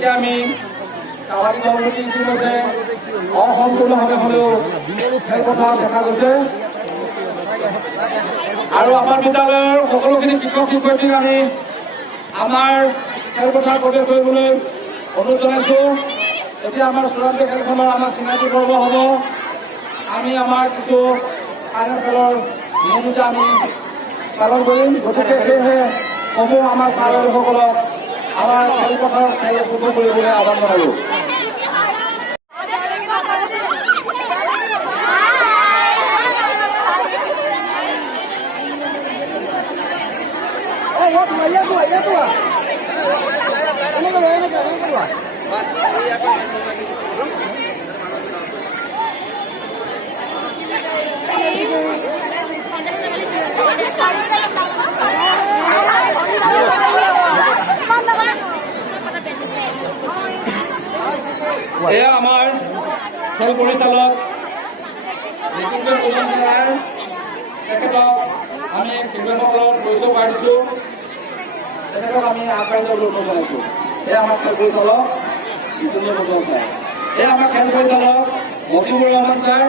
গতিকে আমি কাবাডী দলটি ইতিমধ্যে অসম্পূৰ্ণভাৱে হ'লেও খেলপথাৰত দেখা গৈছে আৰু আমাৰ বিদ্যালয়ৰ সকলোখিনি শিক্ষক শিক্ষয়িত্ৰীক আমি আমাৰ খেলপথাৰ প্ৰৱেশ কৰিবলৈ অনুৰোধ জনাইছোঁ। এতিয়া আমাৰ চূড়ান্ত খেলখনৰ আমাৰ চিনাকি পৰ্ব হ'ব। আমি আমাৰ কিছু ফাইনেল খেলৰ নিয়ম আমি পালন কৰিম। গতিকে সেয়েহে সমূহ আমাৰ ছাৰ বাইদেউসকলক আমাৰ খেলপথাৰত খেল উপভোগ কৰিবলৈ আহ্বান জনালোঁ। এয়া আমাৰ খেল পৰিচালক তেখেতক আমি খেলুৱৈসকলক পৰিচয় কৰাই দিছোঁ। তেখেতক আমি আগবাঢ়ি যাবলৈ অনুৰোধ জনাইছোঁ। এয়া আমাৰ খেল পৰিচালক ছাৰ, এয়া আমাৰ খেল পৰিচালক মতিউৰ ৰহমান ছাৰ,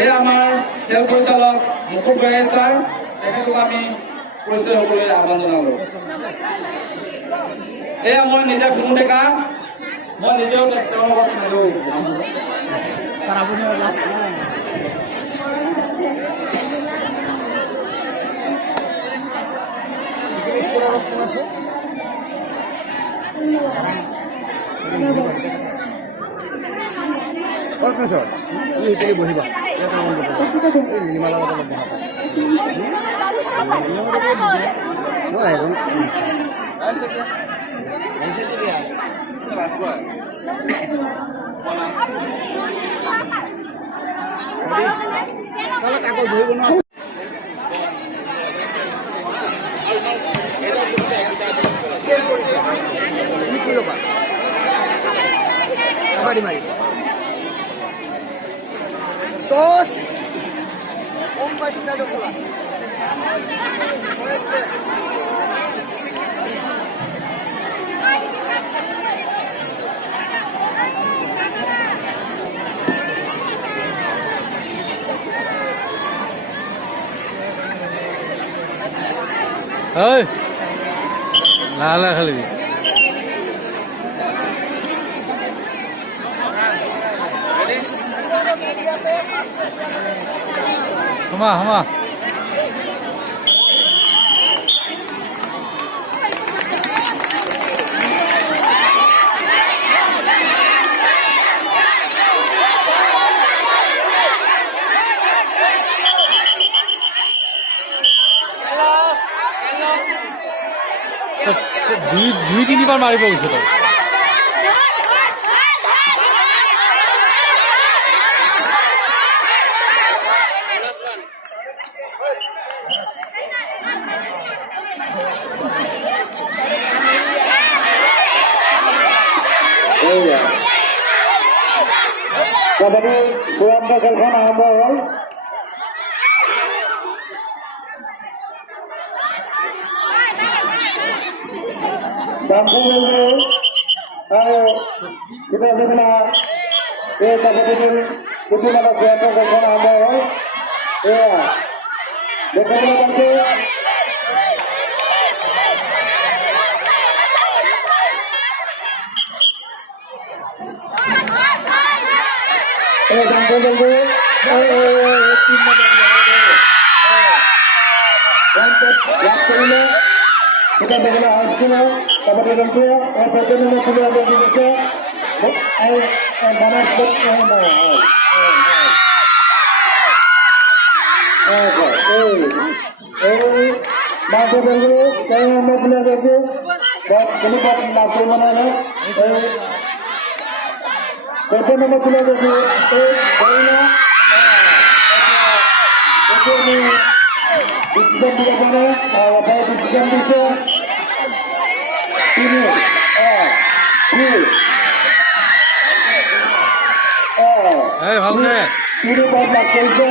এয়া আমাৰ খেল পৰিচালক মুকুট গয়াই ছাৰ, তেখেতক আমি পৰিচয় হ'বলৈ আহ্বান জনালোঁ। এয়া মই নিজে কোনো ডেকা, মই নিজেও তেওঁৰ লগত চিনাকি হৈছোঁ। বহিবা কাগজ বহিব ন কি ল'বা কাবাডী মাৰি টছ ওম বা সিতাজখলা Ơi, là kali. Hama. দুই তিনিবাৰ মাৰিব গৈছে তই। কাবাডী চূড়ান্ত খেলখন আৰম্ভ হ'ল। Bamfor আৰু কিবা এই কাবাডীৰ প্ৰতিমানৰ চূড়ান্ত খেলখন আৰম্ভ হ'ল। এয়া দেখিবলৈ পাইছে kita bagaimana hasilnya kabar tentu pertandingan sudah ada di Indonesia mana masuk dulu saya mau belajar dulu dan kemudian masuk mana pertandingan sudah ada di ini Dikitan di mana? Apa dikitan bisa? Ini, ভালকে ini banyak kerja.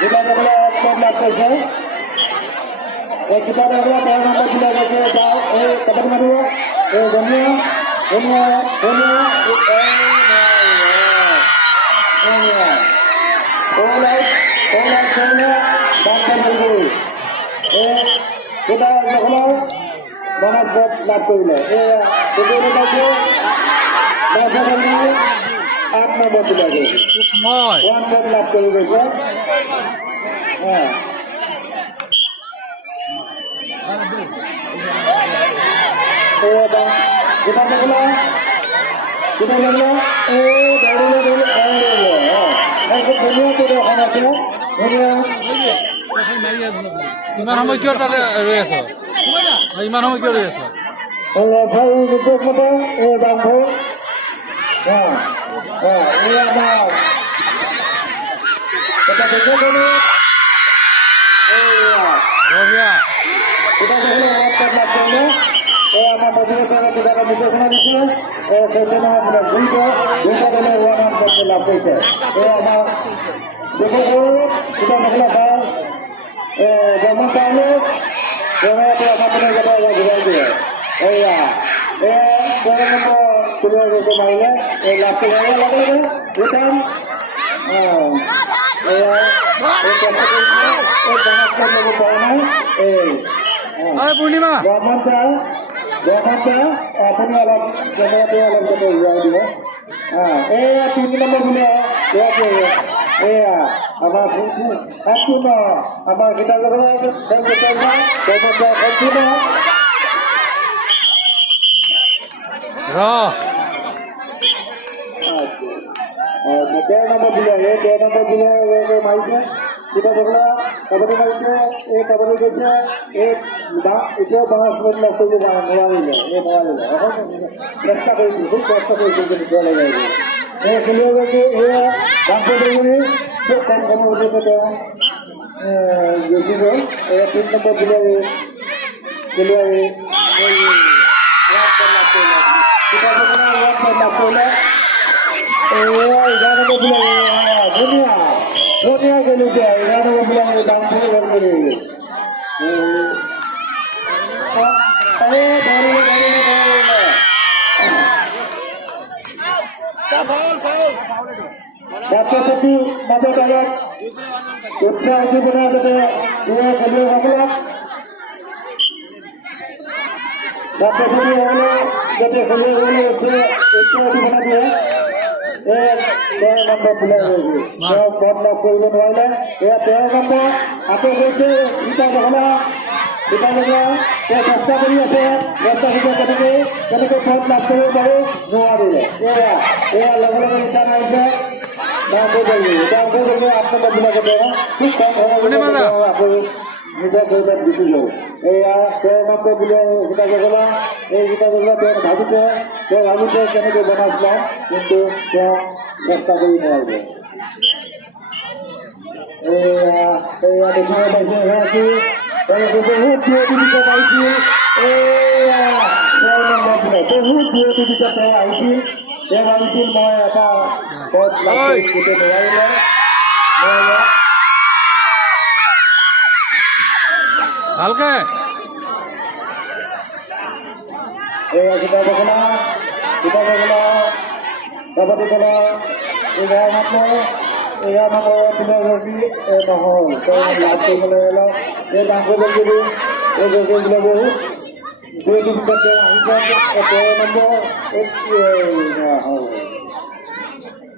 Sitajakhala 1 point লাভ কৰিছে Sitajakhala 13 নম্বৰ বিলাই গৈছে যাও এই কবাডী মাৰিব এই ধুনীয়া Belguri Sitajakhala bonus point লাভ কৰিলে Belguri 8 নম্বৰ বিলাই গৈছে মই 1 point লাভ কৰি গৈছে Sitajakhala ইমান সময় কিয় তাতে ৰৈ আছ ইমান সময় কিয় ৰৈ আছ Bamfor বঢ়িয়া আমার মধ্যে যারা নির্দেশনা দিচ্ছে সেজন্য আমরা দুইটা দলের ওয়ান করতে লাভ করছে আমার দেখে সেটা মহিলা পাল যেমন চাইলে আমাদের ঘুরাই দিয়ে এইয়া তুলে রেখে মাইলে এই লাভতে যাওয়া লাগলে রিটার্ন পূর্ণিমা আপুনি অলপ কেমেৰাটো অলপ যাতে উলিয়াই দিব এয়া 3 নম্বৰ বোলে এয়া আমাৰ সম্পূৰ্ণ আমাৰ Sitajakhala সম্পূৰ্ণ 13 নম্বৰ বোলে মাৰিছে Sitajakhala কবাডী মাৰিছে এই কবাডী গৈছে এতিয়াও 5 মিনিট লাভ কৰিব নোৱাৰিলে এখন চেষ্টা কৰিছিল খুব চেষ্টা কৰিছিল যে নিবলৈ যায় খেলিব গৈছে এয়া Bamfor Belguri খুব কম সময়ৰ ভিতৰতে তেওঁ জিকি গ'ল 3 নম্বৰ খেলুৱৈ Sitajakhala 1 point লাভ কৰিলে 11 নম্বৰ ধুনীয়া খেলিছে 11 নম্বৰ Bamfor Belguri ছাত্রছাত্রী মাজত অলপ উৎসাহ উদ্দীপনা যাতে খেলুৱৈসকলক ছাত্রছাত্ৰীসকলে যাতে খেলুৱৈসকলে উৎসাহ উদ্দীপনা দিয়ে 13 নম্বৰ প্লেয়াৰ তেওঁ পদ লাভ কৰিব নোৱাৰিলে 13 নম্বৰ আকৌ গৈছে Sitajakhala চেষ্টা কৰি আছে কেনেকৈ পদ লাভ কৰিব পাৰি নোৱাৰিলে এয়া লগে লগে ৰিটাৰ্ণ আহিছে Bamfor Belguri 8 নম্বৰ বিলাকতে খুব কম সময় আকৌ নিজৰ শৰীৰত গুচি গ'ল এয়া 13 নম্বৰ বোলে Sitajakhala এই Sitajakhala তেওঁ ভাবিছে কেনেকৈ বনাই পেলাই কিন্তু তেওঁ চেষ্টা কৰি নোৱাৰিলে এয়া দেখিব পাইছে বহুত দূৰদূৰিত পাইছিল বহুত দূৰদূৰিত তেওঁ আহিছিল তেওঁ ভাবিছিল মই এটা পদ লাভ কৰিব নোৱাৰিলে ভালকে Sitajakhala কবাডী খেলা 11 নম্বৰ প্লেয়াৰ নহ'ল তেওঁ লাভ কৰিবলৈ গ'লে এই Bamfor Belguri এই বোলে বহুত দূৰদূৰিত তেওঁ আহিছে 13 নম্বৰ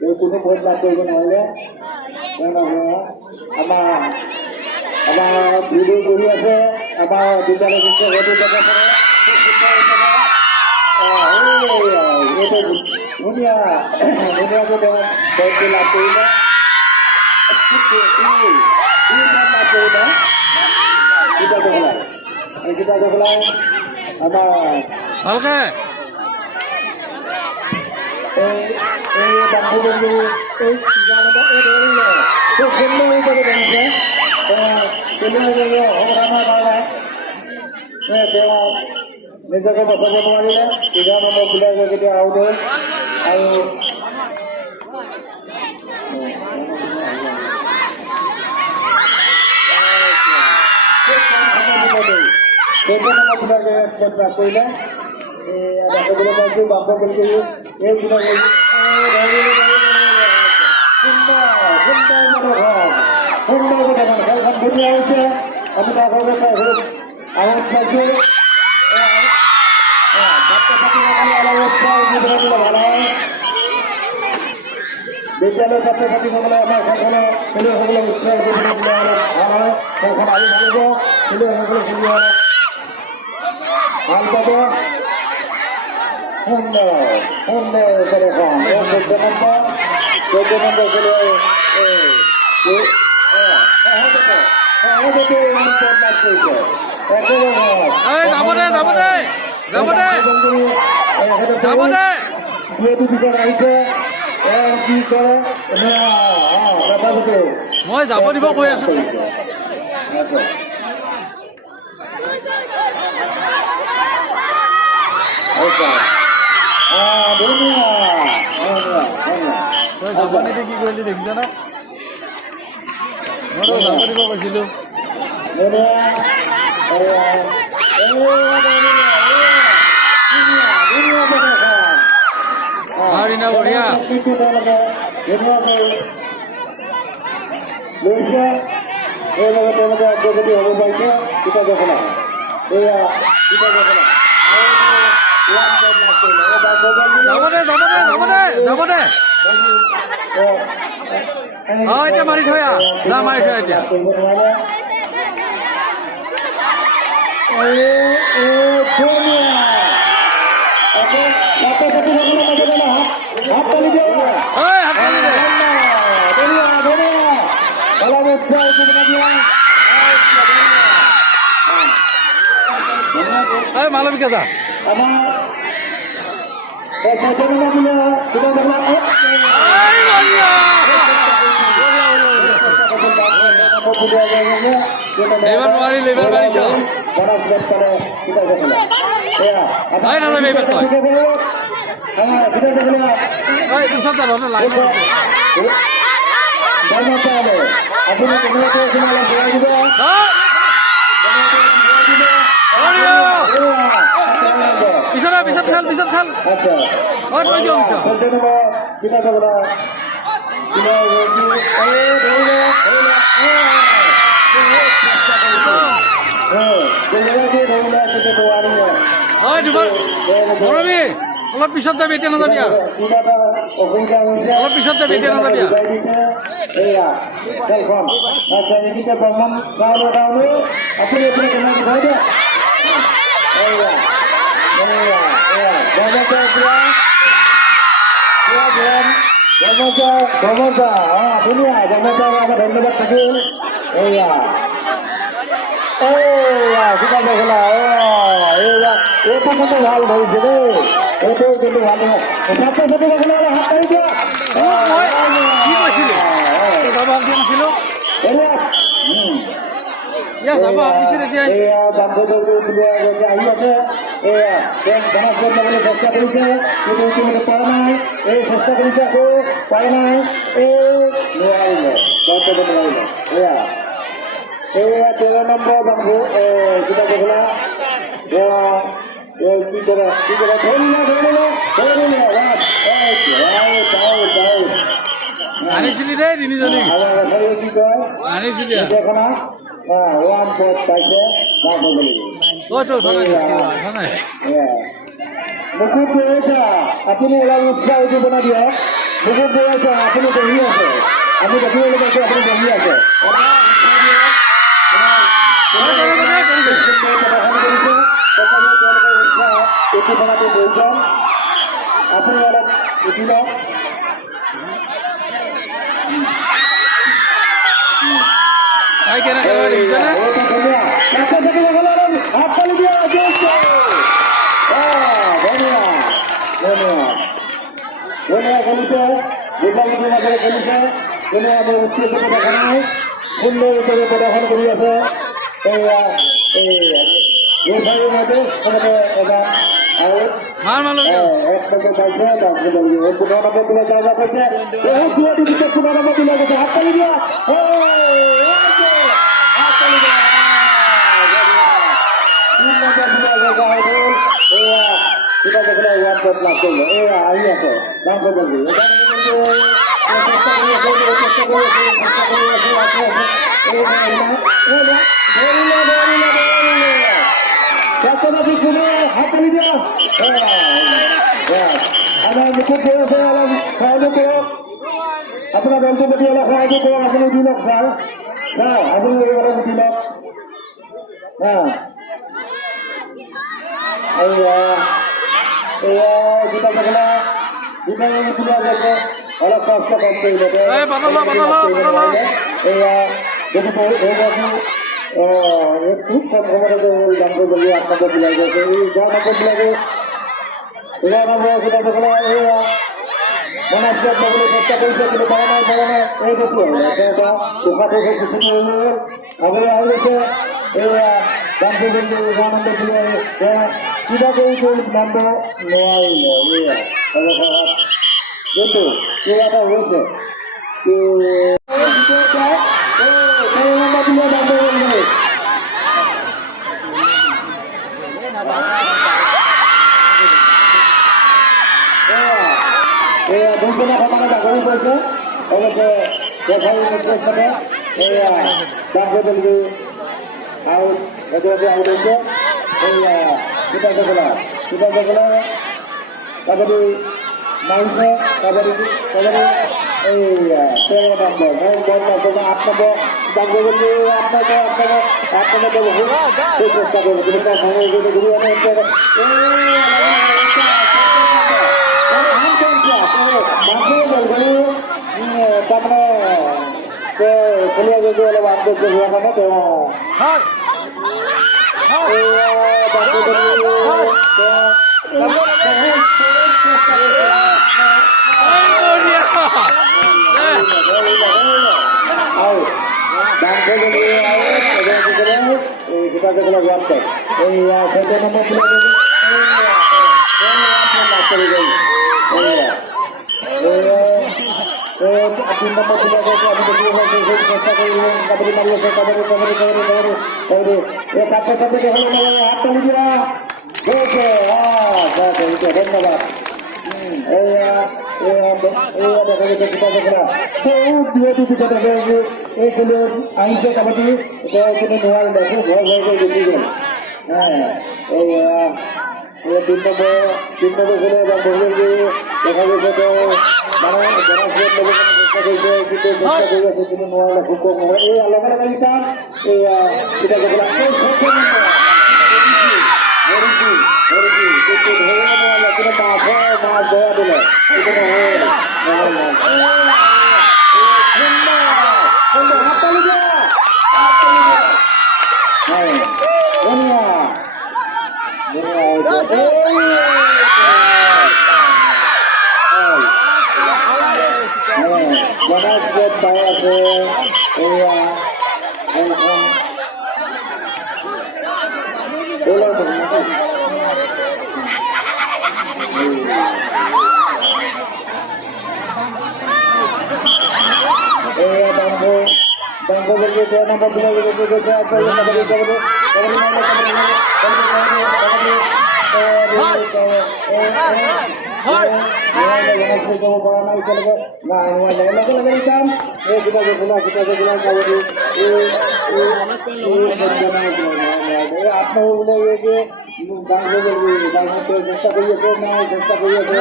এই কোনো পদ লাভ কৰিব নোৱাৰিলে আমাৰ ভিডিঅ' কৰি আছে আমাৰ বিদ্যালয় ধুনীয়াকৈ তেওঁ পদটো লাভ কৰিলে Sitajakhala আমাৰ ভালকে Bamfor Belguri এই ধৰিলে খুব সুন্দৰভাৱে বনিছে খেলুৱৈসকলে অৱদানৰ কাৰণে তেওঁ নিজকে বচাব নোৱাৰিলে 11 নম্বৰ প্লেয়াৰ যেতিয়া আউট হ'ল আৰু কৰিলে দেখিবলৈ পাইছোঁ বাম্ফৰ বেলগুৰি এই সুন্দৰ খেলখন ধুনীয়া হৈছে আমি তাৰ আহ্বান পাইছোঁ ছাত্ৰ ছাত্ৰীসকলে অলপ উৎসাহ উদ্বোধন দিলে ভাল হয় বিদ্যালয়ৰ ছাত্ৰ ছাত্ৰীসকলে আমাৰ খেলখনৰ খেলুৱৈসকলক উৎসাহ উদ্বোধন দিলে অলপ ভাল হয় খেলখন আহি থাকিব খেলুৱৈসকলে খেলিব ভাল পাব সুন্দৰ খেলখন 14 নম্বৰ খেলুৱৈ সহজতে কি কৰে মই যাব দিব কৈ আছো তই যাব নিদি কি কৰিলি দেখিছ না মই যাব দিব কৈছিলো বঢ়িয়া তেওঁলোকে অগ্ৰগতি হ'ব পাৰিছে সীতাজখলা এয়া সীতাজখলা এতিয়া মাৰি থৈ মাৰি থৈ এতিয়া মালবিকা যা এবার মারিল এবার মারিছ নাযাবি এবার তই পিছত যাব লাগিব পিছত খেল তই কিয় অলপ পিছত যাবি এতিয়া নাযাবি অলপ পিছত যাবি এতিয়া নাযাবি ধন্যবাদ থাকিল এয়া সীতাজখলা এইটো কিন্তু ভাল ধৰিছে দেই এইটো কিন্তু ভাল ছাত্ৰ ছাত্ৰীসকলে হাত পাৰি দিয়া কি কৈছিলো যাব নাছিলো যাব এতিয়া বাম্ফৰ বেলগুৰি আহি আছে এয়া ধনাস্পদ যাবলৈ চেষ্টা কৰিছে কিন্তু ইতিমধ্যে পৰা নাই এই চেষ্টা কৰিছে আকৌ পৰা নাই নোৱাৰিলে এয়া 13 নম্বৰ বাম্ফৰ সীতাজখলা কি কৰে আনিছিলি দেই তিনিজনী কি কয় আনিছিলি ওৱান পইণ্ট পাইছে মুকুট বৈছা আপুনি অলপ উৎসাহ উদ্দীপনা দিয়ক মুকুট বৈছা আপুনি বহি আছে আমি দেখিবলৈ পাইছো আপুনি বহি আছে উদ্দীপনাটো প্ৰয়োজন আপুনি অলপ উঠি লওক সুন্দৰ ৰূপে প্ৰদৰ্শন কৰি আছে পদত লাভ কৰিব এয়া আহি আছে বামফৰ বেলগুৰি আপোনাৰ দলটোৰ প্ৰতি অলপ সহায় কৰক আপুনি দি লওক ছাৰ আপুনি দি লওক সীতাজখলা অলপ কষ্ট কম কৰিলে এয়া যদি খুব কম সময়তে বামফৰ বেলগুৰি আপোনালোকে বিলাই গৈছে এই 11 নম্বৰ সীতাজখলা এয়া মনাস্যাত যাবলৈ চেষ্টা কৰিছে কিন্তু পৰা নাই এই গতি উশাটো কিছুদিন আগলৈ আহি গৈছে এয়া বামফৰ বেলগুৰি 11 নম্বৰ কিবা কৰি নামিব নোৱাৰিলে এয়া কিন্তু কিবা এটা হৈছে দুজনে সমানে বাগৰি পৰিছে অৱশ্যে ৰেফাৰী নিৰ্দেশমতে এয়া বামফৰ বেলগুৰি আউট এগৰাকী আউট হৈছে এয়া সীতাজখলা কাবাডী মাৰিছে কাবাডী এয়া 13 নম্বৰ মই বল নাচবা 8 নম্বৰ বামফৰ বেলগুৰি 8 নম্বৰ বহুত চেষ্টা কৰিব কিন্তু তাৰমানে খেলিয়া যদি অলপ আন্তৰ্য হোৱা কাৰণে তেওঁ সীতাজখলা যোৱাত এইয়া 14 নম্বৰ তিন নম্বর চেষ্টা করি কাবাডি মারি আছে কাবাডি কাপড় সাথে হাত তালি দিয়া হয়েছে ধন্যবাদ দেখা গেছে সীতাজখলা এই খেলে আহিছে কাবাডি কিন্তু নোৱাৰিলে দেখো ভয় কৰি গুচি গ'ল তিন নম্বর খেলে দেখা গেছে তো মানে জনপ্রিয় চেষ্টা কৰিছে কিন্তু চেষ্টা কৰি আছে কিন্তু নোৱাৰিলে খুব কম হয় এই লগে লগে লিখা এয়া সীতাজখলা মাছ ধৰা দিলে জনাজত পাই আছে এয়া বামফৰ বেলগুৰি 13 নম্বৰ চেষ্টা কৰি আছে চেষ্টা কৰি আছে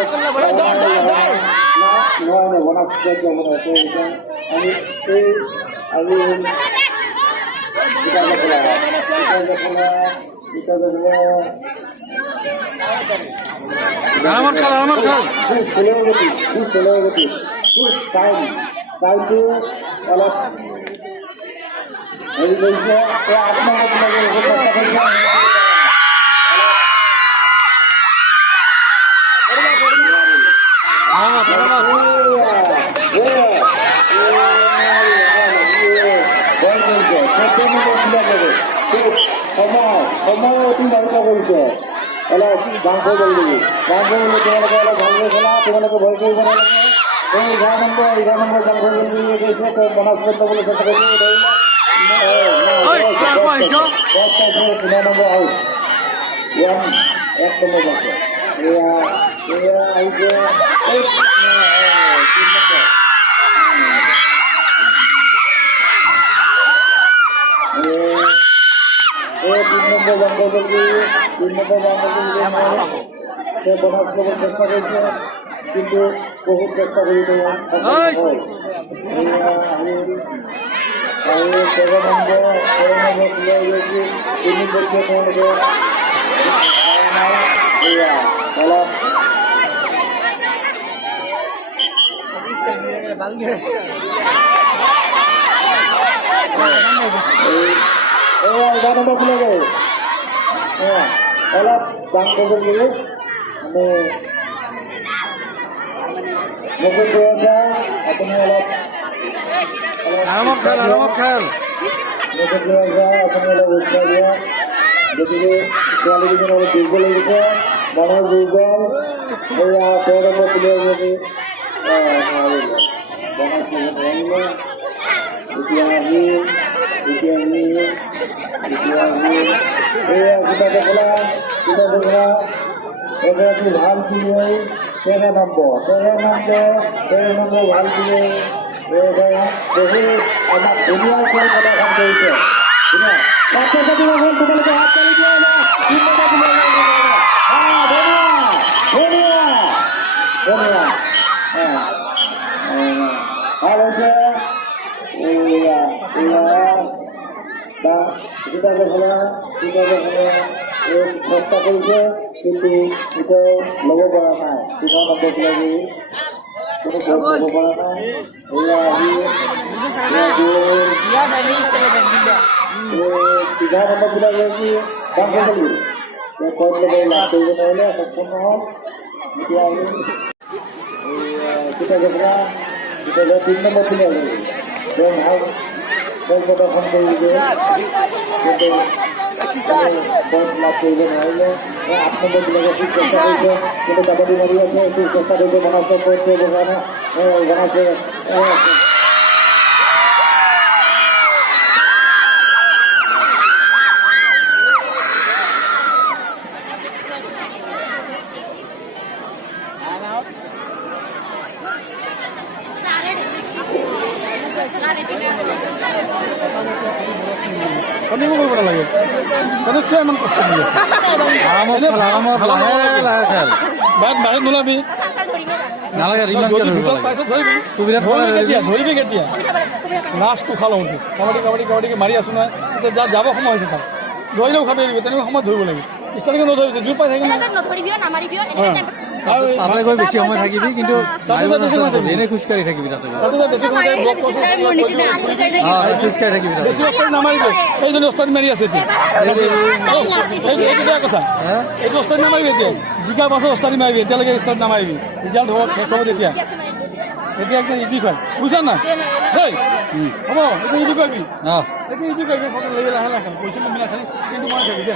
আজি টাইমটো অলপ হেৰি কৰিছে সময় অতিবাহিত কৰিছে অলপ বামফৰ বেলগুৰি তোমালোকে অলপ ভালকৈ খেলা তোমালোকে ভয় কৰিব নালাগে এই 11 নম্বৰ বামফৰ বেলগুৰি গৈছে বনাস্পত ল'বলৈ চেষ্টা কৰিছে 9 নম্বৰ আউট 1 নম্বৰ বাছে এয়া আহিছে এই 3 নম্বৰ সে বনাস ল'ব চেষ্টা কৰিছে কিন্তু বহুত চেষ্টা কৰি অলপ দাম কৰিব গিয়ে আপুনি অলপ আৰামত খেল আপুনি অলপ উৎসাহ দিয়া গতিকে ছোৱালীকেইজন অলপ দুৰ্বল লাগিছে মনৰ দুৰ্বল এয়া 6 নম্বৰ প্লেয়াৰ যদি বনাই নোৱাৰিলে এতিয়া এয়া সীতাজখলা এগৰাকী ভাল খেলুৱৈ 13 নম্বৰ ভাল খেলুৱৈ বহুত আমাক ধুনীয়া খেল প্ৰদৰ্শন কৰিছে তোমালোকে হাত চালি দিয়া ভাল হৈছে সীতাজখলা চেষ্টা কৰিছে কিন্তু এতিয়াও ল'ব পৰা নাই 3 নম্বৰ খেলাড়ী কোনো ল'ব পৰা নাই এয়া আহি 11 নম্বৰ খেলাড়ী বামফৰ পইণ্ট ল'ব লাভ কৰিব নোৱাৰিলে সম্পূৰ্ণ হ'ল এতিয়া আহি সীতাজখলা 3 নম্বৰ খেলাড়ী তেওঁ ভাল খেল প্ৰদৰ্শন কৰিছে পইণ্ট লাভ কৰিব নোৱাৰিলে 8 নম্বৰ বিলাকে খুব চেষ্টা কৰিছে কিন্তু কাবাডী মাৰি আছে খুব চেষ্টা কৰিছে বনাসৰ পইণ্ট কৰিবৰ কাৰণে বনাসে কৰিব লাগে কিয় ইমান কষ্ট দিয়ে আৰামত লাহে খেল বাহিৰত নোলাবি নালাগে ধৰিবি কেতিয়া লাষ্টটো খালোঁ কাবাডী মাৰি আছো নহয় এতিয়া যাব সময় হৈছে তাত ধৰিলেও খাব লাগিব তেনেকুৱা সময়ত ধৰিব লাগিব ষ্টাৰ্টিঙত নধৰিবি জোৰ পাই থাকিলে তাতে গৈ বেছি সময় থাকিবি কিন্তু এনেই খোজকাঢ়ি থাকিবি তাতে খোজকাঢ়ি থাকিবি বেছি অস্তাদি নামাৰিবি এইজনী অস্তাদি মাৰি আছে এতিয়া কথা এইটো অস্তাদি নামাৰিবি এতিয়া জিকা পাছত অস্তাদি মাৰিবি এতিয়ালৈকে ষ্টাৰ্ট নামাৰিবি ৰিজাল্ট হ'ব শেষ হ'ব তেতিয়া এতিয়া একদম ইজি হয় বুজিছা না দেই হ'ব এইটো ইজি কৰিবি এইটো ইজি কৰিবি ফটো লৈ লাহে লাহে পইচা মিলাই খালি কিন্তু মই থাকি দে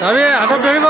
তবে হাতত ধৰিব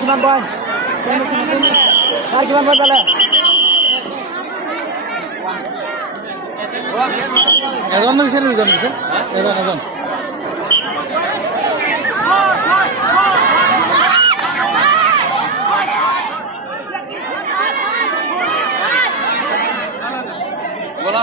কিমান পায় কিমান পায় পালে এজন দিছে নে দুজন দিছে এজন বলা